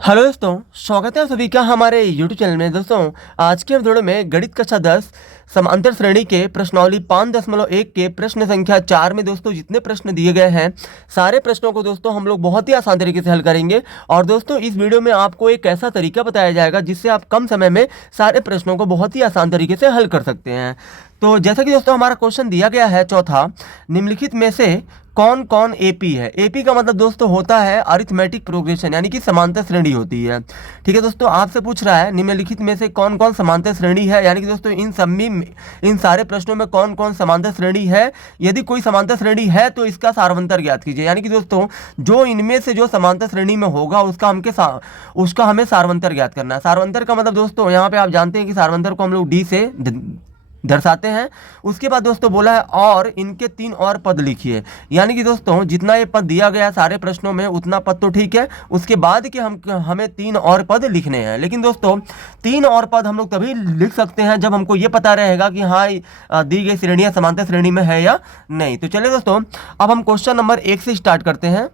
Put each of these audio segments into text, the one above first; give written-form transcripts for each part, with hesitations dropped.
Hello दोस्तों, स्वागत है आप सभी का हमारे YouTube चैनल में। दोस्तों, आज के वीडियो में गणित कक्षा 10 समांतर श्रेणी के प्रश्नावली 5.1 के प्रश्न संख्या 4 में दोस्तों जितने प्रश्न दिए गए हैं सारे प्रश्नों को दोस्तों हम लोग बहुत ही आसान तरीके से हल करेंगे। और दोस्तों इस वीडियो में आपको एक ऐसा तरीका बताया जाएगा जिससे आप कम समय में सारे प्रश्नों को बहुत ही आसान तरीके से हल कर सकते हैं। तो जैसा कि दोस्तों हमारा क्वेश्चन दिया गया है चौथा, निम्नलिखित में से कौन कौन एपी है। एपी का मतलब दोस्तों होता है अरिथमेटिक प्रोग्रेशन, यानी कि समांतर श्रेणी होती है। ठीक है दोस्तों, आपसे पूछ रहा है निम्नलिखित में से कौन कौन समांतर श्रेणी है, यानी कि दोस्तों इन सारे प्रश्नों में कौन कौन समांतर श्रेणी है। यदि कोई समांतर श्रेणी है तो इसका सारवंतर ज्ञात कीजिए, यानी कि दोस्तों जो इनमें से जो समांतर श्रेणी में होगा उसका हमें सारवंतर ज्ञात करना है। सारवंतर का मतलब दोस्तों यहाँ पे आप जानते हैं कि सारवंतर को हम लोग डी से दर्शाते हैं। उसके बाद दोस्तों बोला है और इनके 3 और पद लिखिए, यानी कि दोस्तों जितना ये पद दिया गया सारे प्रश्नों में उतना पद तो ठीक है, उसके बाद के हमें 3 और पद लिखने हैं। लेकिन दोस्तों 3 और पद हम लोग तभी लिख सकते हैं जब हमको ये पता रहेगा कि हाँ दी गई श्रेणियाँ समांतर श्रेणी में है या नहीं। तो चलिए दोस्तों अब हम क्वेश्चन नंबर 1 से स्टार्ट करते हैं।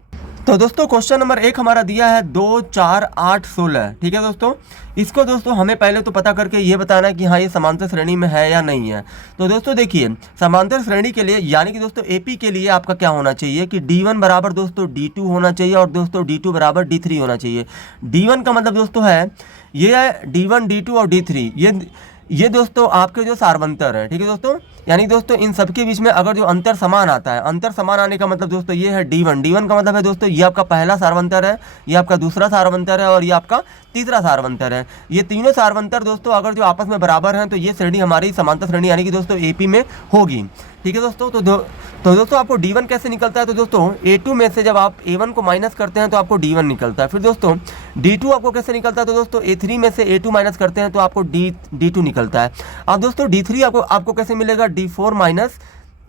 तो दोस्तों क्वेश्चन नंबर 1 हमारा दिया है 2, 4, 8, 16। ठीक है दोस्तों, इसको दोस्तों हमें पहले तो पता करके ये बताना है कि हाँ ये समांतर श्रेणी में है या नहीं है। तो दोस्तों देखिए, समांतर श्रेणी के लिए यानी कि दोस्तों एपी के लिए आपका क्या होना चाहिए कि D1 बराबर दोस्तों D2 होना चाहिए और दोस्तों D2 बराबर D3 होना चाहिए। D1 का मतलब दोस्तों है ये है D1, D2 और D3, ये दोस्तों आपके जो सारवंतर है। ठीक है दोस्तों, यानी दोस्तों इन सबके बीच में अगर जो अंतर समान आता है, अंतर समान आने का मतलब दोस्तों ये है D1 का मतलब है दोस्तों ये आपका पहला सारवंतर है, ये आपका दूसरा सारवंतर है और ये आपका तीसरा सारवंतर है। ये तीनों सारवंतर दोस्तों अगर जो आपस में बराबर हैं तो ये श्रेणी हमारी समांतर श्रेणी यानी कि दोस्तों एपी में होगी। ठीक है दोस्तों, तो दोस्तों आपको D1 कैसे निकलता है, तो दोस्तों A2 में से जब आप A1 को माइनस करते हैं तो आपको D1 निकलता है। फिर दोस्तों D2 आपको कैसे निकलता है, तो दोस्तों A3 में से A2 माइनस करते हैं तो आपको D2 निकलता है। अब दोस्तों D3 आपको कैसे मिलेगा, A4 माइनस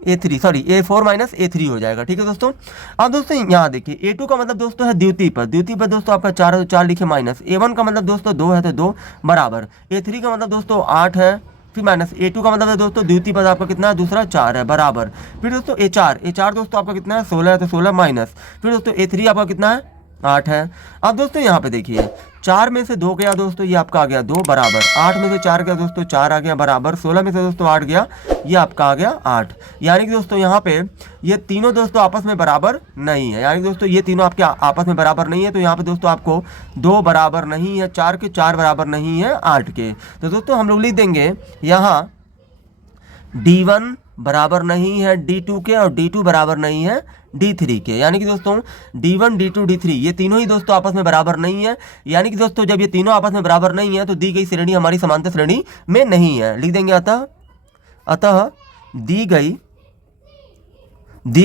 A3 हो जाएगा। ठीक है दोस्तों, अब दोस्तों यहाँ देखिए A2 का मतलब दोस्तों है द्वितीय पद दोस्तों आपका 4 है तो 4 लिखे माइनस, A1 का मतलब दोस्तों 2 है तो 2 बराबर, A3 का मतलब दोस्तों 8 है फिर माइनस, A2 का मतलब है दोस्तों द्वितीय पद आपका कितना है, दूसरा 4 है बराबर। फिर दोस्तों A4 दोस्तों आपका कितना है 16 है तो 16 माइनस, फिर दोस्तों A3 आपका कितना है 8 है। अब दोस्तों यहाँ पे देखिए 4 में से 2 गया दोस्तों ये आपका आ गया 2 बराबर, 8 में से 4 गया दोस्तों 4 आ गया बराबर, 16 में से दोस्तों 8 गया ये आपका आ गया 8। यानी कि दोस्तों यहाँ पे ये तीनों दोस्तों आपस में बराबर नहीं है, यानी कि दोस्तों ये तीनों आपके आपस में बराबर नहीं है। तो यहाँ पे दोस्तों आपको 2 बराबर नहीं है 4 के, 4 बराबर नहीं है 8 के। तो दोस्तों हम लोग लिख देंगे यहाँ D1 बराबर नहीं है D2 के और D2 बराबर नहीं है D3 के, यानी कि दोस्तों D1, D2, D3 ये तीनों ही दोस्तों आपस में बराबर नहीं है। यानी कि दोस्तों जब ये तीनों आपस में बराबर नहीं है तो दी गई श्रेणी हमारी समांतर श्रेणी में नहीं है। लिख देंगे अतः दी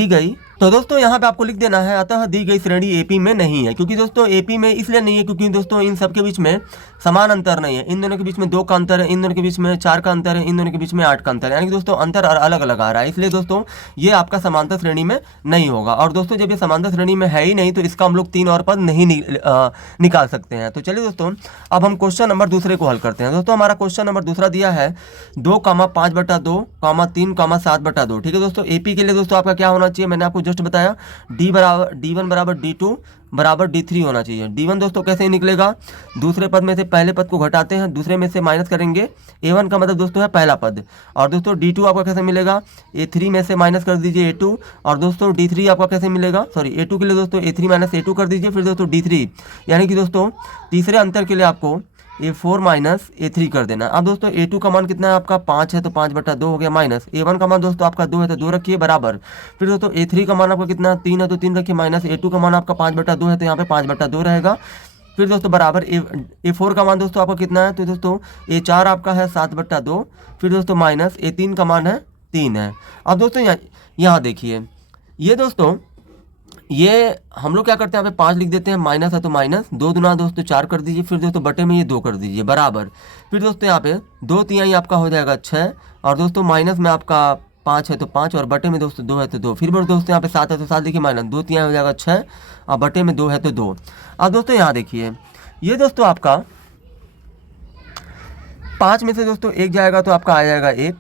गई तो दोस्तों यहाँ पे आपको लिख देना है अतः दी गई श्रेणी एपी में नहीं है। क्योंकि दोस्तों एपी में इसलिए नहीं है क्योंकि दोस्तों इन सब के बीच में समान अंतर नहीं है, इन दोनों के बीच में 2 का अंतर है, इन दोनों के बीच में 4 का अंतर है, इन दोनों के बीच में 8 का अंतर है, यानी कि दोस्तों अंतर अलग अलग आ रहा है, इसलिए दोस्तों ये आपका समांतर श्रेणी में नहीं होगा। और दोस्तों जब ये समांतर श्रेणी में है ही नहीं तो इसका हम लोग 3 और पद नहीं निकाल सकते हैं। तो चलिए दोस्तों अब हम क्वेश्चन नंबर दूसरे को हल करते हैं। दोस्तों हमारा क्वेश्चन नंबर दूसरा दिया है 2,5/2, 3,7/2। ठीक है दोस्तों, एपी के लिए दोस्तों आपका क्या होना चाहिए, मैंने आपको जस्ट बताया D1 बराबर D2 बराबर D3 होना चाहिए। D1 दोस्तों कैसे निकलेगा, दूसरे पद में से पहले पद को घटाते हैं, दूसरे में से माइनस करेंगे, A1 का मतलब दोस्तों है पहला पद, और दोस्तों D2 आपका कैसे मिलेगा, A3 में से माइनस कर दीजिए A2, और दोस्तों D3 आपका कैसे मिलेगा, सॉरी A2 के लिए दोस्तों A3 माइनस A2 कर दीजिए, फिर दोस्तों D3 यानी कि दोस्तों तीसरे अंतर के लिए आपको A4 माइनस A3 कर देना। अब दोस्तों A2 का मान कितना है आपका 5 है तो 5/2 हो गया माइनस, A1 का मान दोस्तों आपका 2 है तो 2 रखिए बराबर, फिर दोस्तों A3 का मान आपका कितना 3 है तो 3 रखिए माइनस, A2 का मान आपका 5/2 है तो यहाँ पे 5/2 रहेगा, फिर दोस्तों बराबर A4 का मान दोस्तों आपका कितना है, तो दोस्तों A4 आपका है 7/2, फिर दोस्तों माइनस A3 का मान है 3 है। अब दोस्तों यहाँ देखिए ये दोस्तों ये हम लोग क्या करते हैं यहाँ पे 5 लिख देते हैं, माइनस है तो माइनस, 2 दुना दोस्तों 4 कर दीजिए, फिर दोस्तों बटे में ये 2 कर दीजिए बराबर, फिर दोस्तों यहाँ पे 2 तिहाई आपका हो जाएगा 6, और दोस्तों माइनस में आपका 5 है तो 5 और बटे में दोस्तों 2 है तो 2, फिर दोस्तों यहाँ पे 7 है तो 7 देखिए माइनस 2 तिहाई हो जाएगा 6 और बटे में 2 है तो 2। अब दोस्तों यहाँ देखिए ये दोस्तों आपका 5 में से दोस्तों 1 जाएगा तो आपका आ जाएगा 1,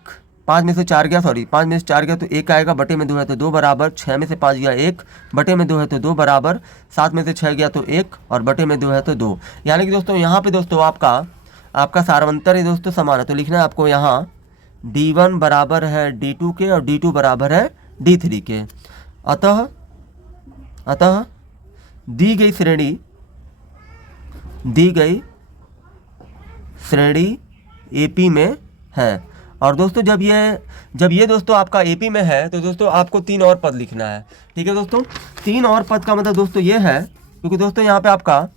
5 में से 4 गया, सॉरी 5 में से 4 गया तो 1 आएगा, बटे में 2 है तो 2 बराबर, 6 में से 5 गया 1, बटे में 2 है तो 2 बराबर, 7 में से 6 गया तो 1 और बटे में 2 है तो 2। यानी कि दोस्तों यहाँ पे दोस्तों आपका सारवंतर है दोस्तों समान है, तो लिखना है आपको यहाँ D1 बराबर है D2 के और D2 बराबर है D3 के। अतः दी गई श्रेणी AP में है। और दोस्तों जब ये दोस्तों आपका AP में है तो दोस्तों आपको 3 और पद लिखना है। ठीक है दोस्तों, 3 और पद का मतलब दोस्तों ये है, क्योंकि दोस्तों यहाँ पे आपका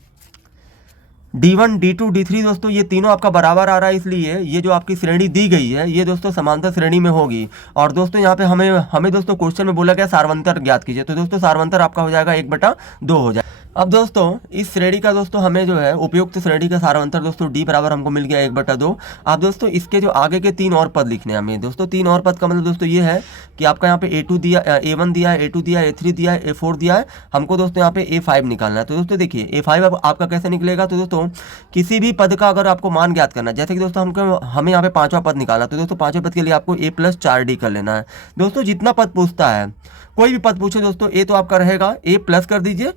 D1 D2 D3 दोस्तों ये तीनों आपका बराबर आ रहा है, इसलिए ये जो आपकी श्रेणी दी गई है ये दोस्तों समांतर श्रेणी में होगी। और दोस्तों यहाँ पे हमें दोस्तों क्वेश्चन में बोला गया सारवंतर ज्ञात कीजिए, तो दोस्तों सारवंतर आपका हो जाएगा 1/2 हो जाएगा। अब दोस्तों इस श्रेणी का दोस्तों हमें जो है उपयुक्त श्रेणी का सारवंतर दोस्तों D बराबर हमको मिल गया 1/2। अब दोस्तों इसके जो आगे के 3 और पद लिखने हैं हमें दोस्तों। 3 और पद का मतलब दोस्तों ये है कि आपका यहाँ पे A2 दिया, A1 दिया है, A2 दिया है, A3 दिया है, A4 दिया है, हमको दोस्तों यहाँ पे A5 निकालना है। तो दोस्तों देखिए A5 आपका कैसे निकलेगा, तो दोस्तों किसी भी पद का अगर आपको मान ज्ञात करना है, जैसे कि दोस्तों हमें यहाँ पे 5वां पद निकालना, तो दोस्तों 5वें पद के लिए आपको A+4D कर लेना है। दोस्तों जितना पद पूछता है, कोई भी पद पूछे दोस्तों A तो आपका रहेगा A+ कर दीजिए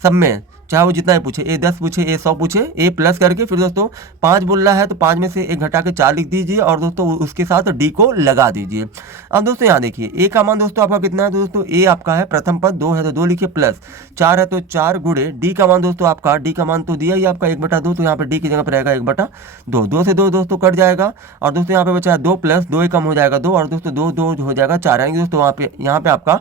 सब में, चाहे वो जितना ही पूछे, A10 पूछे, A100 पूछे, A+ करके फिर दोस्तों 5 बोल रहा है तो 5 में से 1 घटा के 4 लिख दीजिए और दोस्तों उसके साथ D को लगा दीजिए। अब दोस्तों यहाँ देखिए A का मान दोस्तों आपका कितना है, तो दोस्तों A आपका है प्रथम पद 2 है तो 2 लिखिए, प्लस 4 है तो 4 गुणे D का मान दोस्तों आपका, D का मान तो दिया ही आपका 1/2, तो यहाँ पर D की जगह पर रहेगा 1/2। 2 से 2 दोस्तों कट जाएगा और दोस्तों यहाँ पे बचा 2 प्लस 2 कम हो जाएगा 2 और दोस्तों 2 हो जाएगा 4, यानी दोस्तों यहाँ पे आपका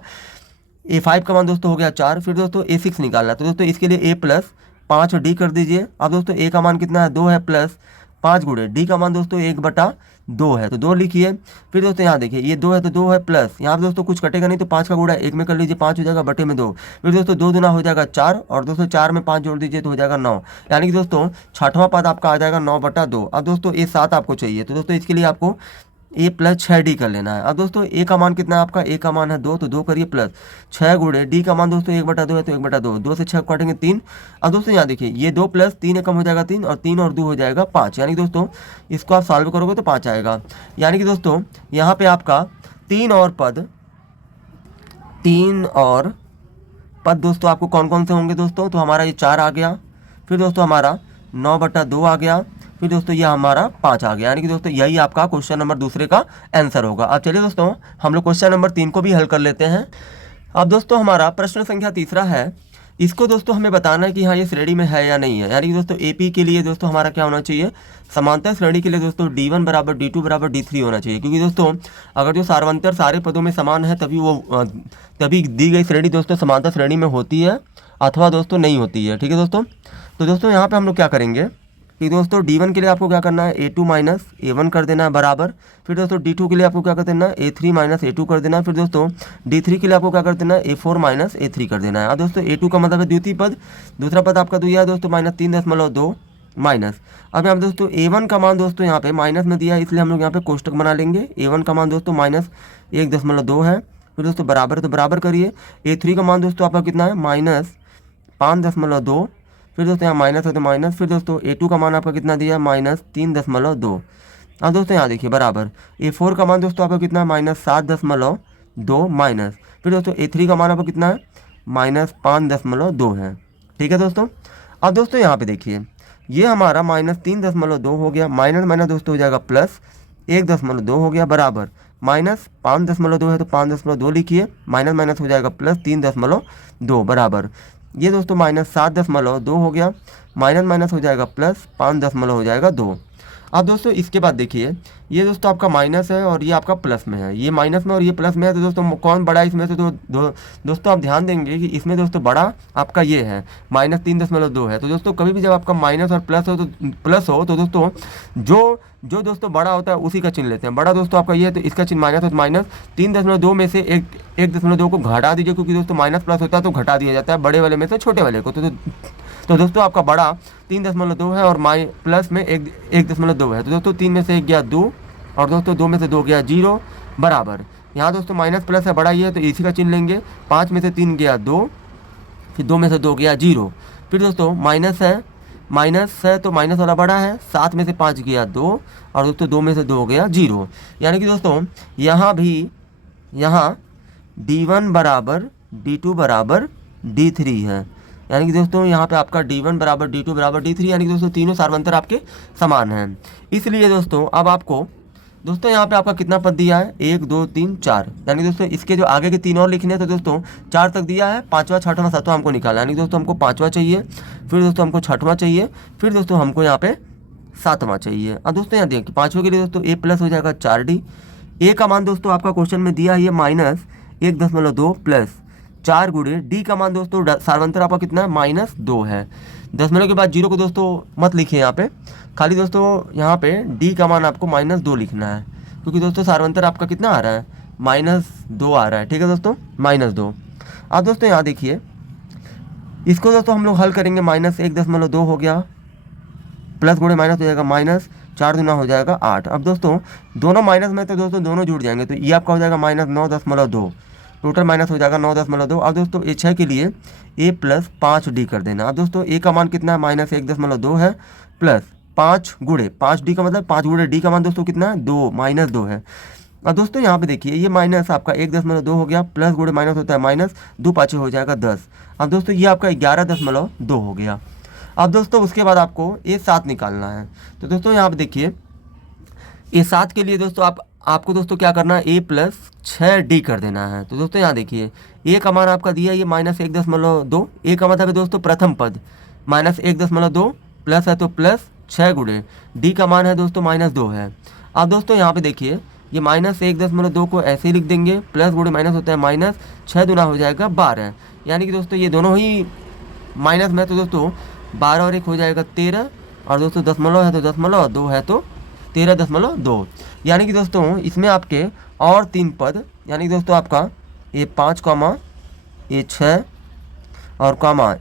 A5 का मान दोस्तों हो गया 4। फिर दोस्तों A6 निकालना, तो दोस्तों इसके लिए A+5D कर दीजिए। अब दोस्तों A का मान कितना है 2 है, प्लस 5 गुणे D का मान दोस्तों 1/2 है तो 2 लिखिए। फिर दोस्तों यहाँ देखिए ये 2 है तो 2 है, प्लस यहाँ पे दोस्तों कुछ कटेगा नहीं तो 5 का गुणा 1 में कर लीजिए, 5 हो जाएगा बटे में 2। फिर दोस्तों 2 दूना हो जाएगा 4 और दोस्तों 4 में 5 जोड़ दीजिए तो हो जाएगा 9, यानी कि दोस्तों 6वां पद आपका आ जाएगा 9/2। अब दोस्तों A7 आपको चाहिए, तो दोस्तों इसके लिए आपको A+6D कर लेना है। अब दोस्तों A का मान कितना है आपका, A का मान है 2 तो 2 करिए, प्लस 6 गुणे D का मान दोस्तों 1/2 है तो 1/2, 2 से 6 काटेंगे 3। अब दोस्तों यहाँ देखिए ये 2 प्लस 3 कम हो जाएगा 3 और 3 और 2 हो जाएगा 5, यानी कि दोस्तों इसको आप सॉल्व करोगे तो 5 आएगा। यानी कि दोस्तों यहाँ पे आपका 3 और पद दोस्तों आपको कौन कौन से होंगे दोस्तों, तो हमारा ये 4 आ गया, फिर दोस्तों हमारा 9/2 आ गया, फिर दोस्तों ये हमारा 5 आ गया, यानी कि दोस्तों यही आपका क्वेश्चन नंबर 2 का आंसर होगा। अब चलिए दोस्तों हम लोग क्वेश्चन नंबर 3 को भी हल कर लेते हैं। अब दोस्तों हमारा प्रश्न संख्या 3 है, इसको दोस्तों हमें बताना है कि हाँ ये श्रेणी में है या नहीं है। यानी कि दोस्तों AP के लिए दोस्तों हमारा क्या होना चाहिए, समांतर श्रेणी के लिए दोस्तों D1 बराबर D2 बराबर D3 होना चाहिए, क्योंकि दोस्तों अगर जो सारवंतर सारे पदों में समान है तभी दी गई श्रेणी दोस्तों समांतर श्रेणी में होती है अथवा दोस्तों नहीं होती है। ठीक है दोस्तों, तो दोस्तों यहाँ पे हम लोग क्या करेंगे कि दोस्तों D1 के लिए आपको क्या करना है A2 माइनस A1 कर देना है बराबर, फिर दोस्तों D2 के लिए आपको क्या कर देना है A3 माइनस A2 कर देना है, फिर दोस्तों D3 के लिए आपको क्या कर देना है A4 माइनस A3 कर देना है। अब दोस्तों A2 का मतलब है द्वितीय पद, दूसरा पद आपका दिया है दोस्तों -3.2 माइनस। अब यहाँ दोस्तों A1 का मान दोस्तों यहाँ पे माइनस में दिया है, इसलिए हम लोग यहाँ पे कोष्टक बना लेंगे। A1 का मान दोस्तों -1.2 है, फिर दोस्तों बराबर है तो बराबर करिए। A3 का मान दोस्तों आपका कितना है -5.2, फिर दोस्तों यहाँ माइनस है तो माइनस, फिर दोस्तों A2 का मान आपका कितना दिया है -3.2। अब दोस्तों यहाँ देखिए बराबर A4 का मान दोस्तों आपका कितना है -7.2 माइनस, फिर दोस्तों A3 का मान आपका कितना है -5.2 है। ठीक है दोस्तों, अब दोस्तों यहाँ पे देखिए ये हमारा -3.2 हो गया, माइनस माइनस दोस्तों हो जाएगा +1.2 हो गया बराबर -5.2 है तो 5.2 लिखिए, माइनस माइनस हो जाएगा +3.2 बराबर ये दोस्तों -7.2 हो गया, माइनस माइनस हो जाएगा +5 हो जाएगा 2। अब दोस्तों इसके बाद देखिए ये दोस्तों आपका माइनस है और ये आपका प्लस में है, ये माइनस में और ये प्लस में है, तो दोस्तों कौन बड़ा है इसमें से, तो दोस्तों आप ध्यान देंगे कि इसमें दोस्तों बड़ा आपका ये है -3.2 है। तो दोस्तों कभी भी जब आपका माइनस और प्लस हो तो दोस्तों जो दोस्तों बड़ा होता है उसी का चिन्ह लेते हैं। बड़ा दोस्तों आपका ये है तो इसका चिन्ह माइनस है, तो -3.2 में से 1.2 को घटा दीजिए, क्योंकि दोस्तों माइनस प्लस होता है तो घटा दिया जाता है बड़े वाले में से छोटे वाले को। तो दोस्तों आपका बड़ा 3.2 है और प्लस में 1.2 है, तो दोस्तों 3 में से 1 गया 2 और दोस्तों 2 में से 2 गया 0 बराबर। यहाँ दोस्तों माइनस प्लस है बड़ा ये है तो इसी का चिन्ह लेंगे। 5 में से 3 गया 2, फिर 2 में से 2 गया 0, फिर दोस्तों माइनस है माइनस है तो माइनस वाला बड़ा है, 7 में से 5 गया 2 और दोस्तों 2 में से 2 गया 0। यानी कि दोस्तों यहाँ भी यहाँ D1 बराबर D2 बराबर D3 है। यानी कि दोस्तों यहाँ पे आपका D1 बराबर D2 बराबर D3, यानी कि दोस्तों तीनों सार्वंतर आपके समान हैं। इसलिए दोस्तों अब आपको दोस्तों यहाँ पे आपका कितना पद दिया है, 1 2 3 4, यानी दोस्तों इसके जो आगे के 3 और लिखने हैं तो दोस्तों 4 तक दिया है, 5वां 6वां 7वां हमको निकाला, यानी दोस्तों हमको 5वां चाहिए, फिर दोस्तों हमको 6वां चाहिए, फिर दोस्तों हमको यहाँ पे 7वां चाहिए। अब दोस्तों यहाँ देखिए 5वें के लिए दोस्तों a प्लस हो जाएगा 4D। a का मान दोस्तों आपका क्वेश्चन में दिया है ये -1.2 प्लस 4 गुणे d का मान दोस्तों सार्वंतर आपका कितना है -2 है। दशमलव के बाद 0 को दोस्तों मत लिखिए यहाँ पे, खाली दोस्तों यहाँ पे d का मान आपको -2 लिखना है, क्योंकि दोस्तों सार्वंतर आपका कितना आ रहा है -2 आ रहा है। ठीक है दोस्तों, -2। अब दोस्तों यहाँ देखिए इसको दोस्तों हम लोग हल करेंगे, -1.2 हो गया, प्लस गुणे माइनस हो जाएगा माइनस, 4 दूना हो जाएगा 8। अब दोस्तों दोनों माइनस में तो दोस्तों दोनों जुड़ जाएंगे, तो ये आपका हो जाएगा -9.2, टोटल माइनस हो जाएगा 9.2। अब दोस्तों a6 के लिए a प्लस 5d कर देना। अब दोस्तों a का मान कितना है -1.2 है, प्लस 5 गुणे 5d का मतलब 5 गुणे d का मान दोस्तों कितना है 2, -2 है। अब दोस्तों यहाँ पे देखिए ये माइनस आपका 1.2 हो गया, प्लस गुणे माइनस होता है माइनस, 2 5 हो जाएगा 10। अब दोस्तों ये आपका 11.2 हो गया। अब दोस्तों उसके बाद आपको a7 निकालना है, तो दोस्तों यहाँ पे देखिए a7 के लिए दोस्तों आपको दोस्तों क्या करना है, a प्लस 6d कर देना है। तो दोस्तों यहाँ देखिए a का मान आपका दिया ये -1.2, a का मतलब है दोस्तों प्रथम पद, -1.2 प्लस है तो प्लस 6 गुणे d का मान है दोस्तों -2 है। अब दोस्तों यहाँ पे देखिए ये -1.2 को ऐसे ही लिख देंगे, प्लस गुणे माइनस होता है माइनस, 6 दूना हो जाएगा 12, यानी कि दोस्तों ये दोनों ही माइनस में, तो दोस्तों 12 और 1 हो जाएगा 13, और दोस्तों दशमलव है तो दशमलव, 2 है तो 13.2, यानी कि दोस्तों इसमें आपके और 3 पद, यानी कि दोस्तों आपका a5 a6 और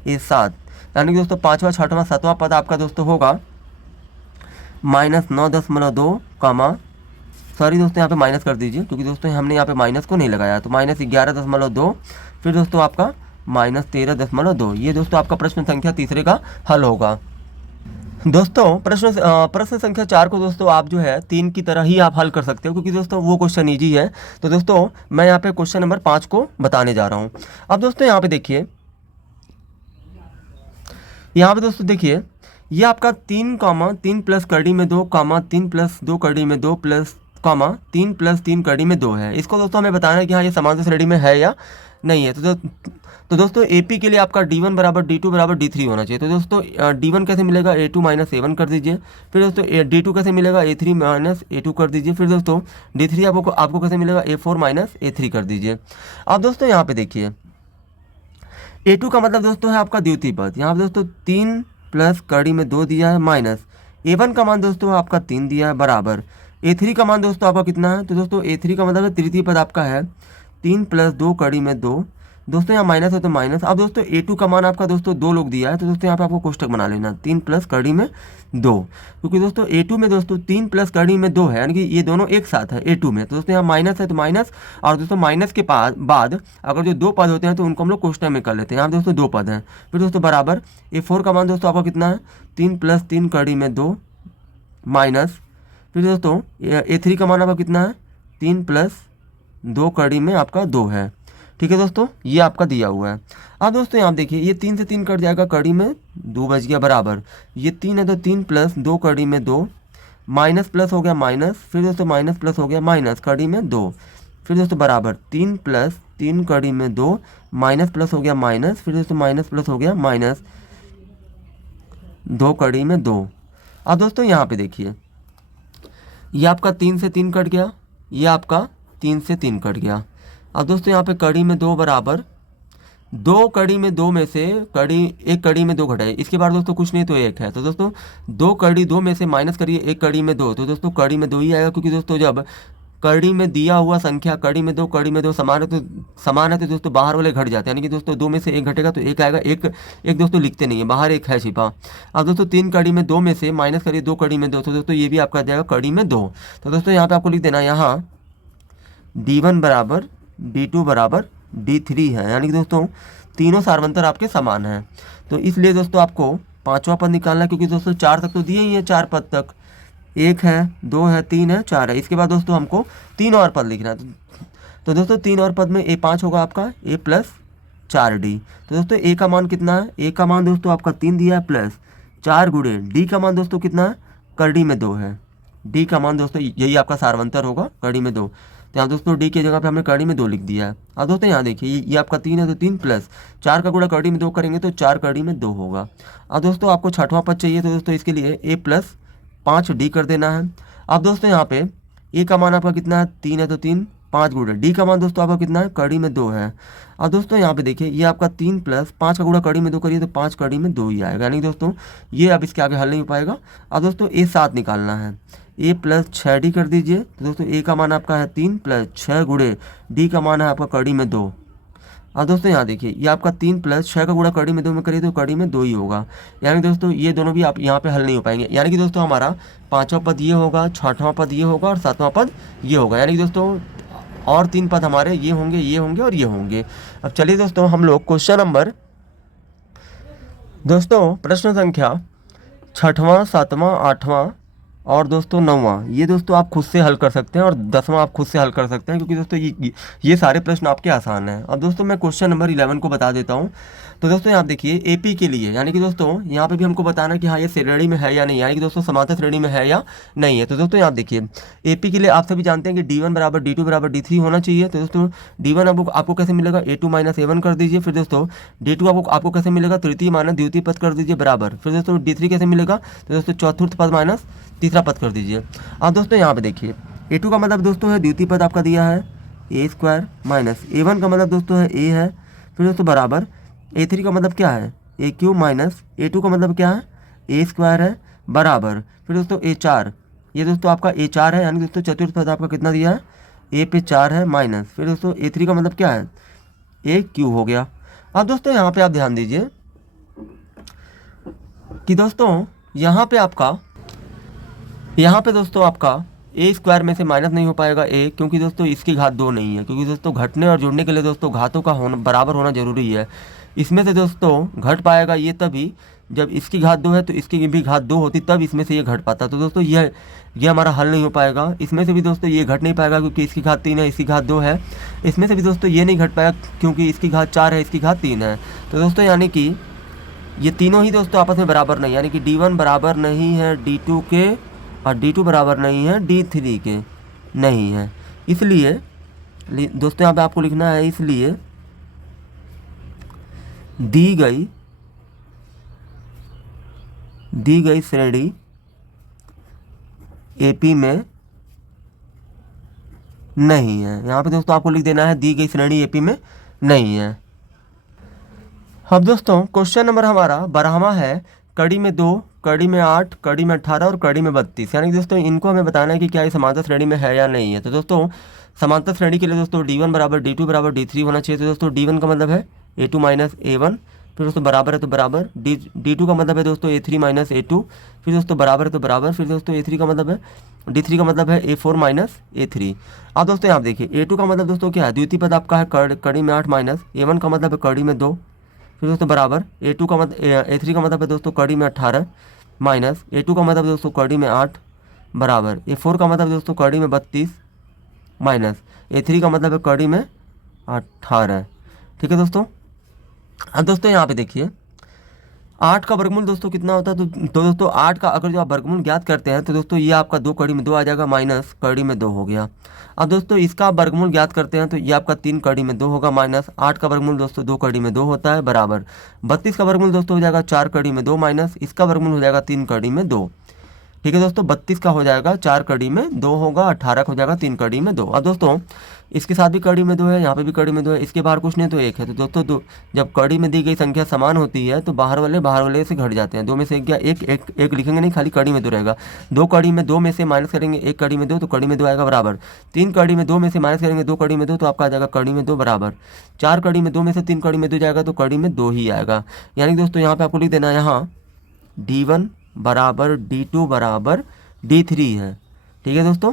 a7, यानी कि दोस्तों 5वां 6वां 7वां पद आपका दोस्तों होगा -9.2, सॉरी दोस्तों यहाँ पे माइनस कर दीजिए, क्योंकि दोस्तों हमने यहाँ पे माइनस को नहीं लगाया, तो -11.2, फिर दोस्तों आपका -13.2। ये दोस्तों आपका प्रश्न संख्या तीसरे का हल होगा। दोस्तों प्रश्न संख्या 4 को दोस्तों आप जो है 3 की तरह ही आप हल कर सकते हो, क्योंकि दोस्तों वो क्वेश्चन ईजी है। तो दोस्तों मैं यहाँ पे क्वेश्चन नंबर 5 को बताने जा रहा हूँ। अब दोस्तों यहाँ पे देखिए, यहाँ पे दोस्तों देखिए ये आपका 3 प्लस कड़ी में 2, 3 प्लस 2 कड़ी में 2 प्लस 3 प्लस 3 कड़ी में 2 है। इसको दोस्तों हमें बताना है कि हाँ ये समांतर श्रेणी में है या नहीं है। तो दोस्तों AP के लिए आपका D1 बराबर D2 बराबर D3 होना चाहिए। तो दोस्तों D1 कैसे मिलेगा, A2 माइनस A1 कर दीजिए, फिर दोस्तों D2 कैसे मिलेगा, A3 माइनस A2 कर दीजिए, फिर दोस्तों D3 आपको कैसे मिलेगा, A4 माइनस A3 कर दीजिए। अब दोस्तों यहाँ पे देखिए A2 का मतलब दोस्तों है आपका द्वितीय पद, यहाँ पे दोस्तों 3 प्लस कड़ी में 2 दिया है, माइनस A1 का मान दोस्तों आपका 3 दिया है, बराबर A3 का मान दोस्तों आपका कितना है, तो दोस्तों A3 का मतलब है तृतीय पद आपका है 3 प्लस 2 कड़ी में 2, दोस्तों यहाँ माइनस है तो माइनस। अब दोस्तों A2 का मान आपका दोस्तों 2 लोग दिया है, तो दोस्तों यहाँ पे आपको कोष्टक बना लेना 3 प्लस कड़ी में 2, क्योंकि दोस्तों A2 में दोस्तों 3 प्लस कड़ी में 2 है, यानी कि ये दोनों एक साथ है A2 में। तो दोस्तों यहाँ माइनस है तो माइनस, और दोस्तों माइनस के बाद अगर जो 2 पद होते हैं तो उनको हम लोग कोष्टक में कर लेते हैं। यहाँ दोस्तों 2 पद हैं, फिर दोस्तों बराबर A4 का मान दोस्तों आपका कितना है, 3 प्लस 3 कड़ी में 2 माइनस, फिर दोस्तों A3 का मान आपका कितना है, 3 प्लस 2 कड़ी में आपका 2 है। ठीक है दोस्तों, ये आपका दिया हुआ है। अब दोस्तों यहाँ देखिए ये 3 से 3 कट जाएगा, कड़ी में 2 बच गया, बराबर ये 3 है तो 3 प्लस 2 कड़ी में 2, माइनस प्लस हो गया माइनस, फिर दोस्तों माइनस प्लस हो गया माइनस कड़ी में 2, फिर दोस्तों बराबर 3 प्लस 3 कड़ी में 2, माइनस प्लस हो गया माइनस, फिर दोस्तों माइनस प्लस हो गया माइनस 2 कड़ी में 2। अब दोस्तों यहाँ पे देखिए ये आपका 3 से 3 कट गया, ये आपका 3 से 3 कट गया। अब दोस्तों यहाँ पे कड़ी में 2 बराबर 2 कड़ी में 2 में से एक कड़ी में 2 घटाए, इसके बाद दोस्तों कुछ नहीं तो 1 है, तो दोस्तों 2 कड़ी 2 में से माइनस करिए 1 कड़ी में 2, तो दोस्तों कड़ी में 2 ही आएगा, क्योंकि दोस्तों जब कड़ी में दिया हुआ संख्या कड़ी में 2 समान है तो दोस्तों बाहर वाले घट जाते हैं, यानी कि दोस्तों 2 में से 1 घटेगा तो 1 आएगा, एक दोस्तों लिखते नहीं है, बाहर 1 है छिपा। अब दोस्तों 3 कड़ी में 2 में से माइनस करिए 2 कड़ी में 2, तो दोस्तों ये भी आपका आ जाएगा कड़ी में 2। तो दोस्तों यहाँ पे आपको लिख देना यहाँ D1 बराबर D2 बराबर D3 है, यानी कि दोस्तों तीनों सार्वंतर आपके समान हैं। तो इसलिए दोस्तों आपको पांचवा पद निकालना है, क्योंकि दोस्तों 4 तक तो दिए ही है, 4 पद तक, 1 है, 2 है, 3 है, 4 है। इसके बाद दोस्तों हमको 3 और पद लिखना है। तो दोस्तों 3 और पद में A5 होगा आपका, A प्लस 4D। तो दोस्तों A का मान कितना है, A का मान दोस्तों आपका 3 दिया है, प्लस 4 गुणे D का मान दोस्तों कितना है, कड़ी में 2 है। D का मान दोस्तों यही आपका सारवंतर होगा, कड़ी में 2। तो यहाँ दोस्तों D की जगह पे हमने कड़ी में 2 लिख दिया है। अब दोस्तों यहाँ देखिए ये आपका 3 है, तो 3 प्लस 4 का गुणा कड़ी में 2 करेंगे तो 4 कड़ी में 2 होगा। अब दोस्तों आपको छठवां पद चाहिए, तो दोस्तों इसके लिए A प्लस 5D कर देना है। अब दोस्तों यहाँ पे A का मान आपका कितना है, 3 है, तो 3 5 गुणा D का मान दोस्तों आपका कितना है, कड़ी में 2 है। अब दोस्तों यहाँ पे देखिए ये आपका 3 प्लस 5 का गुणा कड़ी में 2 करिए तो 5 कड़ी में 2 ही आएगा, यानी दोस्तों ये अब इसके आगे हल नहीं हो पाएगा। अब दोस्तों A7 निकालना है, A प्लस 6D कर दीजिए। तो दोस्तों A का मान आपका है 3 प्लस 6 गुणे D का मान है आपका कड़ी में 2। अब दोस्तों यहाँ देखिए ये आपका 3 प्लस 6 का गुणा कड़ी में 2 में करिए तो कड़ी में 2 ही होगा, यानी दोस्तों ये दोनों भी आप यहाँ पे हल नहीं हो पाएंगे। यानी कि दोस्तों हमारा पाँचवा पद ये होगा, छठवां पद ये होगा और सातवां पद ये होगा, यानी कि दोस्तों और 3 पद हमारे ये होंगे, ये होंगे और ये होंगे। अब चलिए दोस्तों हम लोग क्वेश्चन नंबर दोस्तों प्रश्न संख्या 6वां, 7वां, 8वां और दोस्तों 9वां, ये दोस्तों आप खुद से हल कर सकते हैं और 10वां आप खुद से हल कर सकते हैं, क्योंकि दोस्तों ये सारे प्रश्न आपके आसान हैं। अब दोस्तों मैं क्वेश्चन नंबर 11 को बता देता हूँ। तो दोस्तों यहाँ देखिए AP के लिए, यानी कि दोस्तों यहाँ पे भी हमको बताना है कि हाँ ये श्रेणी में है या नहीं, यानी कि दोस्तों समांतर श्रेणी में है या नहीं है। तो दोस्तों यहाँ देखिए AP के लिए आप सभी जानते हैं कि D1 बराबर D2 बराबर D3 होना चाहिए। तो दोस्तों D1 आपको कैसे मिलेगा, A2 माइनस A1 कर दीजिए। फिर दोस्तों D2 आपको कैसे मिलेगा, तृतीय माइनस द्वितीय पद कर दीजिए बराबर। फिर दोस्तों D3 कैसे मिलेगा, तो दोस्तों चतुर्थ पद माइनस तीसरा पद कर दीजिए। अब दोस्तों यहाँ पे देखिए A2 का मतलब दोस्तों है द्वितीय पद आपका दिया है A² माइनस A1 का मतलब दोस्तों है A है। फिर दोस्तों बराबर A3 का मतलब क्या है, AQ माइनस A2 का मतलब क्या है, A² है, बराबर। फिर दोस्तों A4, ये दोस्तों आपका A4 है, यानी दोस्तों चतुर्थ पद आपका कितना दिया है, A पे 4 है, माइनस। फिर दोस्तों A3 का मतलब क्या है, AQ हो गया। अब दोस्तों यहाँ पे आप ध्यान दीजिए कि दोस्तों यहाँ पे दोस्तों आपका A² में से माइनस नहीं हो पाएगा A, क्योंकि दोस्तों इसकी घात 2 नहीं है, क्योंकि दोस्तों घटने और जुड़ने के लिए दोस्तों घातों का होना बराबर होना जरूरी है। इसमें से दोस्तों घट पाएगा ये तभी जब इसकी घात 2 है तो इसकी भी घात 2 होती, तब इसमें से ये घट पाता। तो दोस्तों ये हमारा हल नहीं हो पाएगा। इसमें से भी दोस्तों ये घट नहीं पाएगा क्योंकि इसकी घात 3 है, इसकी घात 2 है। इसमें से भी दोस्तों ये नहीं घट पाएगा क्योंकि इसकी घात 4 है, इसकी घात 3 है। तो दोस्तों यानी कि ये तीनों ही दोस्तों आपस में बराबर नहीं, यानी कि D1 बराबर नहीं है D2 के और D2 बराबर नहीं है D3 के, नहीं है। इसलिए दोस्तों यहाँ पे आपको लिखना है, इसलिए दी गई श्रेणी AP में नहीं है। यहाँ पे दोस्तों आपको लिख देना है दी गई श्रेणी AP में नहीं है। अब दोस्तों क्वेश्चन नंबर हमारा 12वां है, कड़ी में 2, कड़ी में 8, कड़ी में 18 और कड़ी में 32, यानी दोस्तों इनको हमें बताना है कि क्या ये समांतर श्रेणी में है या नहीं है। तो दोस्तों समांतर श्रेणी के लिए दोस्तों D1 बराबर D2 बराबर D3 होना चाहिए। तो दोस्तों D1 का मतलब है A2 माइनस A1, फिर दोस्तों बराबर है तो बराबर, D2 का मतलब है दोस्तों A3 माइनस A2, फिर दोस्तों बराबर है तो बराबर, फिर दोस्तों A3 का मतलब है D3 का मतलब है A4 माइनस A3। अब दोस्तों यहाँ देखिए A2 का मतलब दोस्तों क्या है, द्वितीय पद आपका है कड़ी में 8 माइनस A1 का मतलब है कड़ी में 2, फिर दोस्तों बराबर A2 का मतलब A3 का मतलब है दोस्तों कड़ी में 18 माइनस A2 का मतलब दोस्तों कड़ी में 8 बराबर A4 का मतलब दोस्तों कड़ी में 32 माइनस A3 का मतलब है कड़ी में 18। ठीक है दोस्तों। अब दोस्तों यहाँ पे देखिए 8 का वर्गमूल दोस्तों कितना होता है, तो दोस्तों 8 का अगर जो आप वर्गमूल ज्ञात करते हैं तो दोस्तों ये आपका 2 कड़ी में 2 आ जाएगा, माइनस कड़ी में 2 हो गया। अब दोस्तों इसका आप वर्गमूल ज्ञात करते हैं तो ये आपका 3 कड़ी में 2 होगा, माइनस 8 का वर्गमूल दोस्तों 2 कड़ी में 2 होता है, बराबर 32 का वर्गमूल दोस्तों हो जाएगा 4 कड़ी में 2, माइनस इसका वर्गमूल हो जाएगा 3 कड़ी में 2। ठीक है दोस्तों, 32 का हो जाएगा 4 कड़ी में 2 होगा, 18 का हो जाएगा 3 कड़ी में 2। अब दोस्तों इसके साथ भी कड़ी में 2 है, यहाँ पे भी कड़ी में 2 है, इसके बाहर कुछ नहीं तो 1 है। तो दोस्तों जब कड़ी में दी गई संख्या समान होती है तो बाहर वाले से घट जाते हैं। 2 में से क्या एक लिखेंगे नहीं, खाली कड़ी में 2 रहेगा। 2 कड़ी में 2 में से माइनस करेंगे 1 कड़ी में 2 तो कड़ी में 2 आएगा बराबर। 3 कड़ी में 2 में से माइनस करेंगे 2 कड़ी में 2 तो आपका आ जाएगा कड़ी में 2 बराबर। 4 कड़ी में 2 में से 3 कड़ी में 2 जाएगा तो कड़ी में 2 ही आएगा। यानी दोस्तों यहाँ पे आपको लिख देना है यहाँ D1 बराबर D2 बराबर D3 है। ठीक है दोस्तों,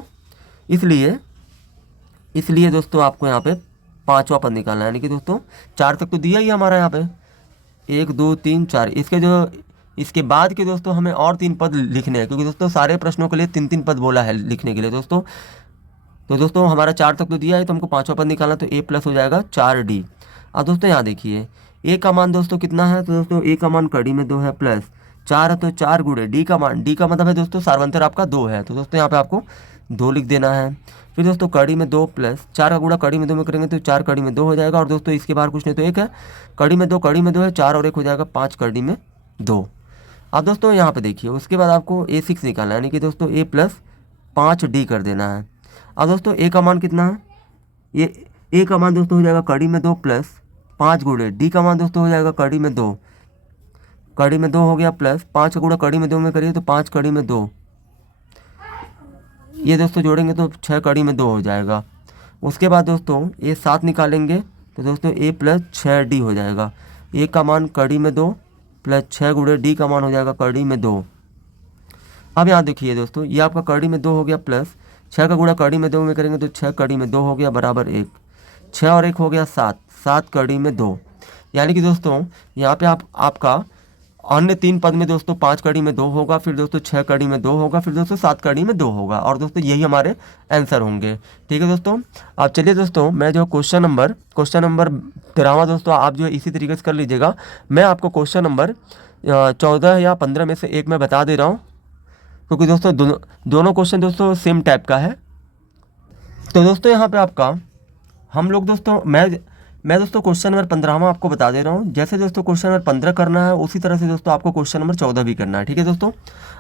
इसलिए दोस्तों आपको यहाँ पे 5वां पद निकालना है, यानी कि दोस्तों 4 तक तो दिया ही हमारा यहाँ पे 1 2 3 4, इसके जो इसके बाद के दोस्तों हमें और 3 पद लिखने हैं, क्योंकि दोस्तों सारे प्रश्नों के लिए 3-3 पद बोला है लिखने के लिए दोस्तों। तो दोस्तों हमारा 4 तक तो दिया है, तो हमको 5वां पद निकालना, तो a प्लस हो जाएगा 4d। अब दोस्तों यहाँ देखिए a का मान दोस्तों कितना है, तो दोस्तों a का मान कड़ी में 2 है, प्लस 4 है तो 4 गुणे d का मान, d का मतलब है दोस्तों सार्वंतर आपका 2 है, तो दोस्तों यहाँ पे आपको 2 लिख देना है। फिर दोस्तों कड़ी में 2 प्लस 4 का गुणा कड़ी में 2 में करेंगे तो 4 कड़ी में 2 हो जाएगा, और दोस्तों इसके बाहर कुछ नहीं तो 1 है, कड़ी में 2 है, 4 और 1 हो जाएगा 5 कड़ी में 2। अब दोस्तों यहाँ पे देखिए उसके बाद आपको a6 निकालना है, यानी कि दोस्तों a प्लस 5d कर देना है। अब दोस्तों a का मान कितना है, ये a का मान दोस्तों हो जाएगा कड़ी में 2 प्लस 5 गुणे d का मान दोस्तों हो जाएगा कड़ी में 2, कड़ी में 2 हो गया, प्लस 5 का गुणा कड़ी में 2 में करिए तो 5 कड़ी में 2, ये दोस्तों जोड़ेंगे तो 6 कड़ी में 2 हो जाएगा। उसके बाद दोस्तों a7 निकालेंगे तो दोस्तों a प्लस 6d हो जाएगा, a का मान कड़ी में 2 प्लस 6 गुणे d का मान हो जाएगा कड़ी में 2। अब यहाँ देखिए दोस्तों ये आपका कड़ी में 2 हो गया, प्लस 6 का गुणा कड़ी में 2 में करेंगे तो 6 कड़ी में 2 हो गया बराबर 1, 6 और 1 हो गया 7, 7 कड़ी में 2। यानी कि दोस्तों यहाँ पे आपका अन्य 3 पद में दोस्तों 5 कड़ी में 2 होगा, फिर दोस्तों 6 कड़ी में 2 होगा, फिर दोस्तों 7 कड़ी में 2 होगा, और दोस्तों यही हमारे आंसर होंगे। ठीक है दोस्तों। अब चलिए दोस्तों मैं जो क्वेश्चन नंबर 13वां दोस्तों आप जो इसी तरीके से कर लीजिएगा। मैं आपको क्वेश्चन नंबर 14 या 15 में से एक मैं बता दे रहा हूँ, क्योंकि दोस्तों दोनों क्वेश्चन दोस्तों सेम टाइप का है। तो दोस्तों यहाँ पे आपका हम लोग दोस्तों मैं दोस्तों क्वेश्चन नंबर 15वां आपको बता दे रहा हूँ। जैसे दोस्तों क्वेश्चन नंबर 15 करना है उसी तरह से दोस्तों आपको क्वेश्चन नंबर 14 भी करना है। ठीक है दोस्तों।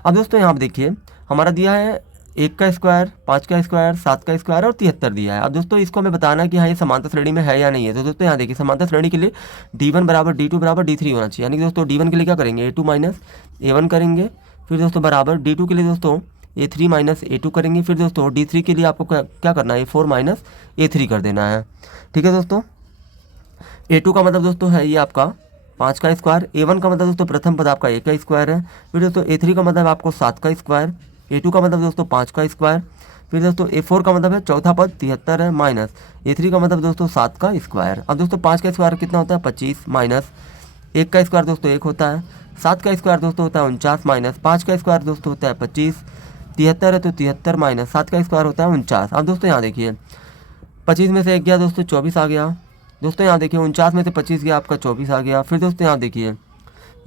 अब दोस्तों यहाँ पे देखिए हमारा दिया है 1 का स्क्वायर, 5 का स्क्वायर, 7 का स्क्वायर और 73 दिया है। अब दोस्तों इसको हमें बताना है कि हाँ ये समांतर श्रेणी में है या नहीं है। तो दोस्तों यहाँ देखिए समांतर श्रेणी के लिए d1 बराबर d2 बराबर d3 होना चाहिए, यानी कि दोस्तों d1 के लिए क्या करेंगे a2 माइनस a1 करेंगे, फिर दोस्तों बराबर d2 के लिए दोस्तों a3 माइनस a2 करेंगे, फिर दोस्तों d3 के लिए आपको क्या करना है a4 माइनस a3 कर देना है। ठीक है दोस्तों। a2 का मतलब दोस्तों है ये आपका 5 का स्क्वायर, a1 का मतलब दोस्तों प्रथम पद आपका 1 का स्क्वायर है, फिर दोस्तों a3 का मतलब आपको 7 का स्क्वायर, a2 का मतलब दोस्तों 5 का स्क्वायर, फिर दोस्तों a4 का मतलब है चौथा पद 73 है, माइनस a3 का मतलब दोस्तों 7 का स्क्वायर। अब दोस्तों 5 का स्क्वायर कितना होता है 25, माइनस 1 का स्क्वायर दोस्तों 1 होता है, 7 का स्क्वायर दोस्तों होता है 49, माइनस 5 का स्क्वायर दोस्तों होता है 25, 73 है तो 73 माइनस 7 का स्क्वायर होता है 49। अब दोस्तों यहाँ देखिए 25 में से 1 गया दोस्तों 24 आ गया। दोस्तों यहाँ देखिए 49 में से 25 गया आपका 24 आ गया। फिर दोस्तों यहाँ देखिए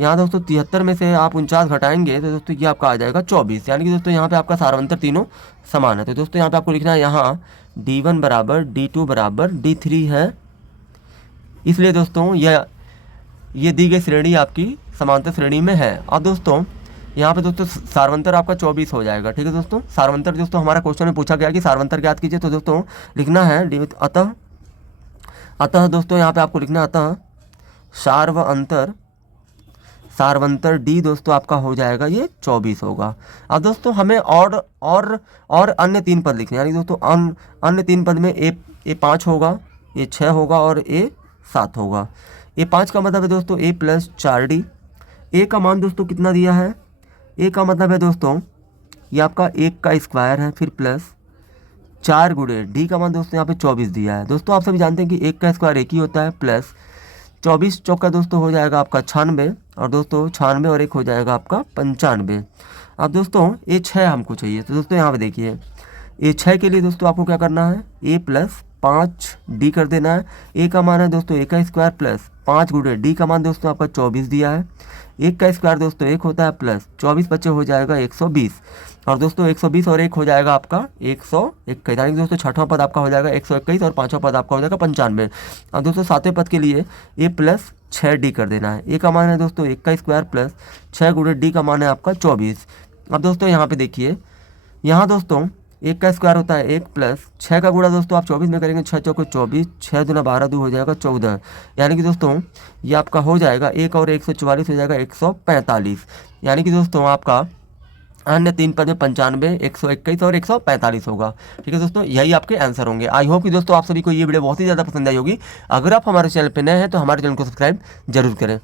यहाँ दोस्तों 73 में से आप 49 घटाएंगे तो दोस्तों ये आपका आ जाएगा 24, यानी कि दोस्तों यहाँ पे आपका सार्वंतर तीनों समान है। तो दोस्तों यहाँ पे आपको लिखना है यहाँ d1 बराबर d2 बराबर d3 है, इसलिए दोस्तों ये दी गई श्रेणी आपकी समांतर श्रेणी में है। अब दोस्तों यहाँ पे दोस्तों सार्वंतर आपका 24 हो जाएगा। ठीक है दोस्तों। सार्वंतर दोस्तों हमारा क्वेश्चन में पूछा गया कि सार्वंतर ज्ञात कीजिए, तो दोस्तों लिखना है अतः दोस्तों यहाँ पे आपको लिखना है अतः सार्वंतर d दोस्तों आपका हो जाएगा ये 24 होगा। अब दोस्तों हमें और अन्य 3 पद लिखने, यानी दोस्तों अन्य 3 पद में a 5 होगा, a 6 होगा और a 7 होगा। a 5 का मतलब है दोस्तों a प्लस 4d। a का मान दोस्तों कितना दिया है, a का मतलब है दोस्तों ये आपका 1 का स्क्वायर है, फिर प्लस 4 गुणे d का मान दोस्तों यहाँ पे 24 दिया है। दोस्तों आप सभी जानते हैं कि 1 का स्क्वायर 1 ही होता है, प्लस 24 चौका दोस्तों हो जाएगा आपका 96, और दोस्तों 96 और 1 हो जाएगा आपका 95। अब दोस्तों a 6 हमको चाहिए, तो दोस्तों यहाँ पे देखिए a 6 के लिए दोस्तों आपको क्या करना है a प्लस 5d कर देना है। a का मान है दोस्तों 1 का स्क्वायर प्लस 5 गुणे d का मान दोस्तों आपका 24 दिया है। 1 का स्क्वायर दोस्तों 1 होता है, प्लस 24 बच्चे हो जाएगा 120, और दोस्तों 120 और 1 हो जाएगा आपका 121, यानी कि दोस्तों छठवां पद आपका हो जाएगा 121 और पाँचवां पद आपका हो जाएगा 95। अब दोस्तों सातवें पद के लिए a प्लस 6d कर देना है। a का मान है दोस्तों 1 का स्क्वायर प्लस 6 गुणे d का मान है आपका 24। अब दोस्तों यहाँ पे देखिए यहाँ दोस्तों 1 का स्क्वायर होता है 1 प्लस 6 का गुणा दोस्तों आप 24 में करेंगे, 6 चौको 24, 6 दूना 12, 2 हो जाएगा 14, यानी कि दोस्तों ये आपका हो जाएगा 1 और 144 हो जाएगा 145, यानी कि दोस्तों आपका अन्य 3 पद में 95, 121 और 145 होगा। ठीक है दोस्तों, यही आपके आंसर होंगे। आई होप कि दोस्तों आप सभी को ये वीडियो बहुत ही ज़्यादा पसंद आई होगी। अगर आप हमारे चैनल पर नए हैं तो हमारे चैनल को सब्सक्राइब जरूर करें।